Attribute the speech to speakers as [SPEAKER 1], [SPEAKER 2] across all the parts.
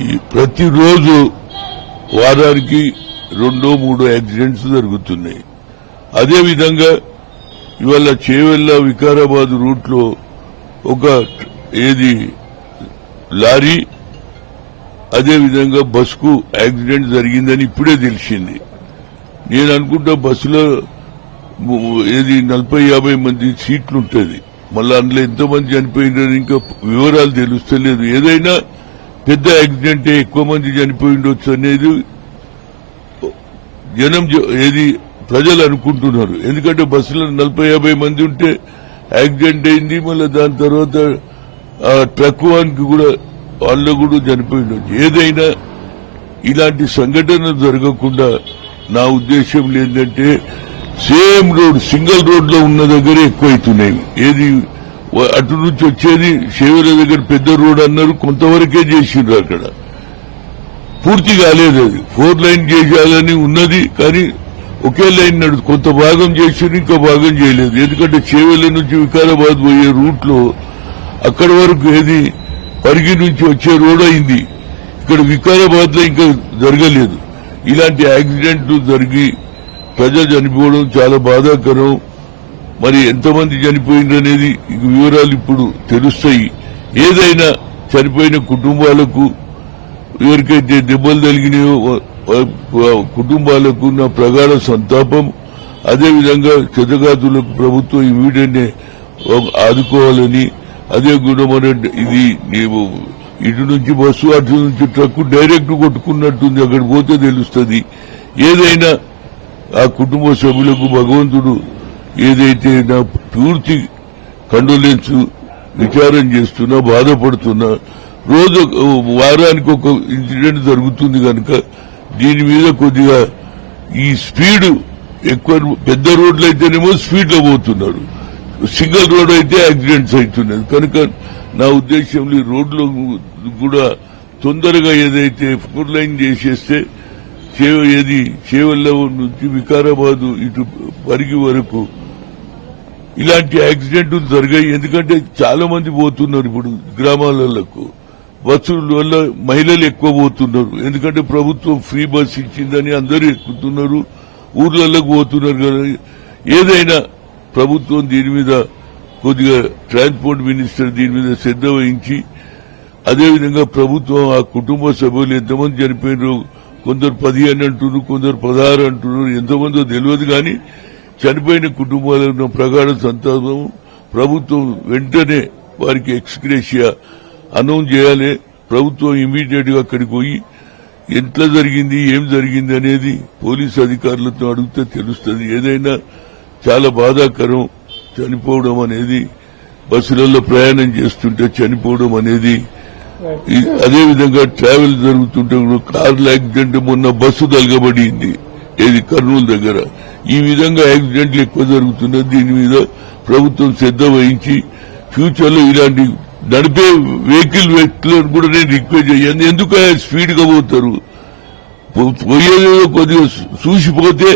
[SPEAKER 1] ఈ ప్రతిరోజు వారానికి రెండో మూడో యాక్సిడెంట్స్ జరుగుతున్నాయి. అదే విధంగా ఇవాళ చేవెళ్ళ వికారాబాద్ రూట్లో ఒక ఏది లారీ అదే విధంగా బస్కు యాక్సిడెంట్ జరిగిందని ఇప్పుడే తెలిసింది. నేను అనుకుంటా బస్సులో ఏది నలభై యాభై మంది సీట్లు ఉంటుంది మళ్ళీ అందులో ఎంతమంది చనిపోయిందని ఇంకా వివరాలు తెలుస్తలేదు. ఏదైనా పెద్ద యాక్సిడెంట్ ఎక్కువ మంది చనిపోయి ఉండొచ్చు అనేది జనం ఏది ప్రజలు అనుకుంటున్నారు. ఎందుకంటే బస్సులో నలభై యాభై మంది ఉంటే యాక్సిడెంట్ అయింది మళ్ళీ దాని తర్వాత ట్రక్ వానికి కూడా వాళ్ళు కూడా చనిపోయి ఉండొచ్చు ఏదైనా ఇలాంటి సంఘటన జరగకుండా నా ఉద్దేశం ఏంటంటే సేమ్ రోడ్ సింగిల్ రోడ్లో ఉన్న దగ్గర ఎక్కువైతున్నాయి. ఏది అటు నుంచి వచ్చేది శేవల దగ్గర పెద్ద రోడ్ అన్నారు కొంతవరకే చేసిండ్రు అక్కడ. పూర్తి కాలేదు అది. ఫోర్ లైన్ చేయాలని ఉన్నది కానీ ఒకే లైన్ నడు కొంత భాగం చేసిండ్రు ఇంకా భాగం చేయలేదు. ఎందుకంటే చేవేల నుంచి వికారాబాద్ పోయే రూట్లో అక్కడి వరకు ఏది పరిగి నుంచి వచ్చే రోడ్ అయింది. ఇక్కడ వికారాబాద్లో ఇంకా జరగలేదు. ఇలాంటి యాక్సిడెంట్లు జరిగి ప్రజలు చనిపోవడం చాలా బాధాకరం. మరి ఎంతమంది చనిపోయిందనేది వివరాలు ఇప్పుడు తెలుస్తాయి. ఏదైనా చనిపోయిన కుటుంబాలకు ఎవరికైతే దెబ్బలు తగిలినాయో కుటుంబాలకు నా ప్రగాఢ సంతాపం. అదేవిధంగా క్షతగాతులకు ప్రభుత్వం ఇమీడియట్నే ఆదుకోవాలని. అదే కూడా మన ఇది ఇటు నుంచి బస్సు అటు నుంచి ట్రక్ డైరెక్ట్ కొట్టుకున్నట్టుంది. అక్కడ పోతే తెలుస్తుంది. ఏదైనా ఆ కుటుంబ సభ్యులకు భగవంతుడు ఏదైతే నా పూర్తి కండోలెన్స్ విచారం చేస్తున్నా బాధపడుతున్నా రోజు వారానికి ఒక ఇన్సిడెంట్ జరుగుతుంది కనుక దీని మీద కొద్దిగా ఈ స్పీడ్ ఎక్కువ పెద్ద రోడ్లు అయితేనేమో స్పీడ్లో పోతున్నారు సింగిల్ రోడ్ అయితే యాక్సిడెంట్స్ అవుతున్నాయి. కనుక నా ఉద్దేశంలో ఈ రోడ్లు కూడా తొందరగా ఏదైతే ఫోర్ లైన్ చేసేస్తే చేవ ఏది చేవల్ల నుంచి వికారాబాద్ ఇటు పరిగి వరకు ఇలాంటి యాక్సిడెంట్లు జరిగాయి. ఎందుకంటే చాలా మంది పోతున్నారు ఇప్పుడు గ్రామాలకు బస్సుల వల్ల మహిళలు ఎక్కువ పోతున్నారు. ఎందుకంటే ప్రభుత్వం ఫ్రీ బస్ ఇచ్చిందని అందరూ ఎక్కుతున్నారు. ఊర్లలోకి పోతున్నారు కదా. ఏదైనా ప్రభుత్వం దీని మీద కొద్దిగా ట్రాన్స్పోర్ట్ మినిస్టర్ దీని మీద శ్రద్ధ వహించి అదేవిధంగా ప్రభుత్వం ఆ కుటుంబ సభ్యులు ఎంతమంది చనిపోయినారు కొందరు పదిహేను అంటున్నారు కొందరు పదహారు అంటున్నారు ఎంతమందో తెలియదు కానీ చనిపోయిన కుటుంబాలను ప్రగాఢ సంతాపం ప్రభుత్వం వెంటనే వారికి ఎక్స్గ్రేషియా అనౌన్స్ చేయాలి. ప్రభుత్వం ఇమీడియట్గా అక్కడికి పోయి ఎట్లా జరిగింది ఏం జరిగింది అనేది పోలీసు అధికారులతో అడిగితే తెలుస్తుంది. ఏదైనా చాలా బాధాకరం చనిపోవడం అనేది బస్సులలో ప్రయాణం చేస్తుంటే చనిపోవడం అనేది ఈ- అదే విధంగా ట్రావెల్ జరుగుతుంటే కార్ల యాక్సిడెంట్ మొన్న బస్సు తలగబడింది ఏది కర్నూలు దగ్గర? ఈ విధంగా యాక్సిడెంట్లు ఎక్కువ జరుగుతున్నాయి. దీని మీద ప్రభుత్వం శ్రద్ధ వహించి ఫ్యూచర్లో ఇలాంటి నడిపే వెహికల్ వ్యక్తులను కూడా నేను రిక్వెస్ట్ చేయాను ఎందుకు స్పీడ్గా పోతారు? పోయేదో కొద్దిగా చూసిపోతే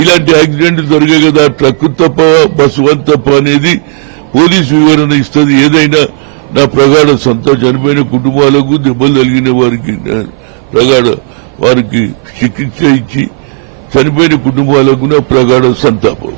[SPEAKER 1] ఇలాంటి యాక్సిడెంట్ జరిగాయి కదా. ట్రక్ తప్ప బస్సు వన్ తప్ప అనేది పోలీసు వివరణ ఇస్తుంది. ఏదైనా నా ప్రగాఢ సొంత చనిపోయిన కుటుంబాలకు దెబ్బలు తగిలిన వారికి ప్రగాఢ వారికి చికిత్స ఇచ్చి చనిపోయిన కుటుంబాలకు నా ప్రగాఢ సంతాపం.